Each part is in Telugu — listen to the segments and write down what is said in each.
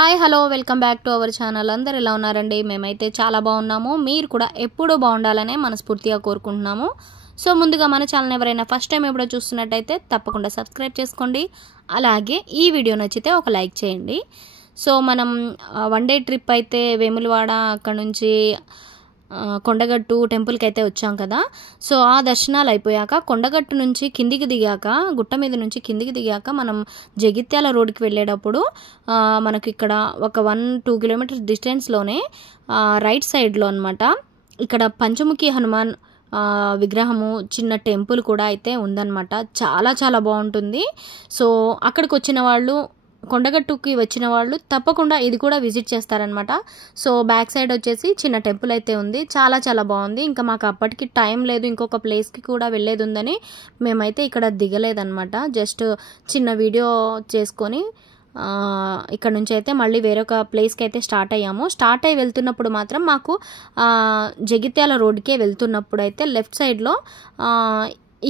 Hi hello welcome back to our channel. అందరు ఎలా ఉన్నారండి? మేమైతే చాలా బాగున్నాము. మీరు కూడా ఎప్పుడూ బాగుండాలనే మనస్ఫూర్తిగా కోరుకుంటున్నాము. సో ముందుగా మన ఛానల్ ఎవరైనా ఫస్ట్ టైం ఎప్పుడో చూస్తున్నట్టయితే తప్పకుండా సబ్స్క్రైబ్ చేసుకోండి. అలాగే ఈ వీడియో నచ్చితే ఒక లైక్ చేయండి. సో మనం వన్ డే ట్రిప్ అయితే వేములవాడ అక్కడ నుంచి కొండగట్టు టెంపుల్కి అయితే వచ్చాం కదా. సో ఆ దర్శనాలు అయిపోయాక కొండగట్టు నుంచి కిందికి దిగాక, గుట్ట మీద నుంచి కిందికి దిగాక మనం జగిత్యాల రోడ్డుకి వెళ్ళేటప్పుడు మనకి ఇక్కడ ఒక 1-2 కిలోమీటర్స్ డిస్టెన్స్లోనే రైట్ సైడ్లో అనమాట ఇక్కడ పంచముఖి హనుమాన్ విగ్రహము చిన్న టెంపుల్ కూడా అయితే ఉందన్నమాట. చాలా చాలా బాగుంటుంది. సో అక్కడికి వచ్చిన వాళ్ళు, కొండగట్టుకి వచ్చిన వాళ్ళు తప్పకుండా ఇది కూడా విజిట్ చేస్తారనమాట. సో బ్యాక్ సైడ్ వచ్చేసి చిన్న టెంపుల్ అయితే ఉంది. చాలా చాలా బాగుంది. ఇంకా మాకు అప్పటికి టైం లేదు, ఇంకొక ప్లేస్కి కూడా వెళ్ళేది ఉందని మేమైతే ఇక్కడ దిగలేదన్నమాట. జస్ట్ చిన్న వీడియో చేసుకొని ఇక్కడ నుంచి అయితే మళ్ళీ వేరొక ప్లేస్కి అయితే స్టార్ట్ అయ్యాము. స్టార్ట్ అయ్యి వెళ్తున్నప్పుడు మాత్రం మాకు జగిత్యాల రోడ్డుకే వెళ్తున్నప్పుడు అయితే లెఫ్ట్ సైడ్లో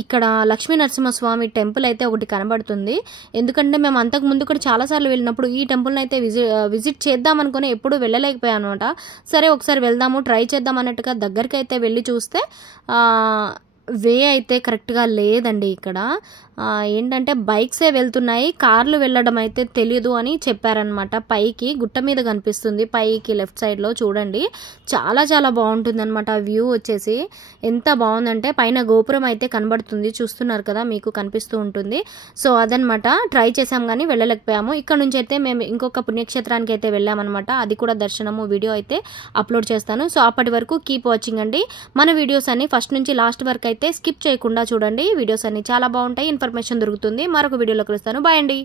ఇక్కడ లక్ష్మీ నరసింహస్వామి టెంపుల్ అయితే ఒకటి కనబడుతుంది. ఎందుకంటే మేము అంతకు ముందు కూడా చాలాసార్లు వెళ్ళినప్పుడు ఈ టెంపుల్ని అయితే విజిట్ చేద్దాం అనుకుని ఎప్పుడు వెళ్ళలేకపోయాను అనమాట. సరే ఒకసారి వెళ్దాము, ట్రై చేద్దాం అన్నట్టుగా దగ్గరికి అయితే వెళ్ళి చూస్తే వే అయితే కరెక్ట్గా లేదండి. ఇక్కడ ఏంటంటే బైక్సే వెళ్తున్నాయి, కార్లు వెళ్ళడం అయితే తెలియదు అని చెప్పారనమాట. పైకి గుట్ట మీద కనిపిస్తుంది, పైకి లెఫ్ట్ సైడ్లో చూడండి. చాలా చాలా బాగుంటుంది అనమాట. వ్యూ వచ్చేసి ఎంత బాగుందంటే పైన గోపురం అయితే కనబడుతుంది, చూస్తున్నారు కదా, మీకు కనిపిస్తూ ఉంటుంది. సో అదనమాట, ట్రై చేసాం కానీ వెళ్ళలేకపోయాము. ఇక్కడ నుంచి అయితే మేము ఇంకొక పుణ్యక్షేత్రానికి అయితే వెళ్ళామన్నమాట. అది కూడా దర్శనము వీడియో అయితే అప్లోడ్ చేస్తాను. సో అప్పటి వరకు కీప్ వాచింగ్ అండి. మన వీడియోస్ అన్ని ఫస్ట్ నుంచి లాస్ట్ వరకు అయితే స్కిప్ చేయకుండా చూడండి. వీడియోస్ అన్ని చాలా బాగుంటాయి, ఇన్ఫర్మేషన్ దొరుకుతుంది. మరొక వీడియోలో కలుస్తాను. బాయ్ అండి.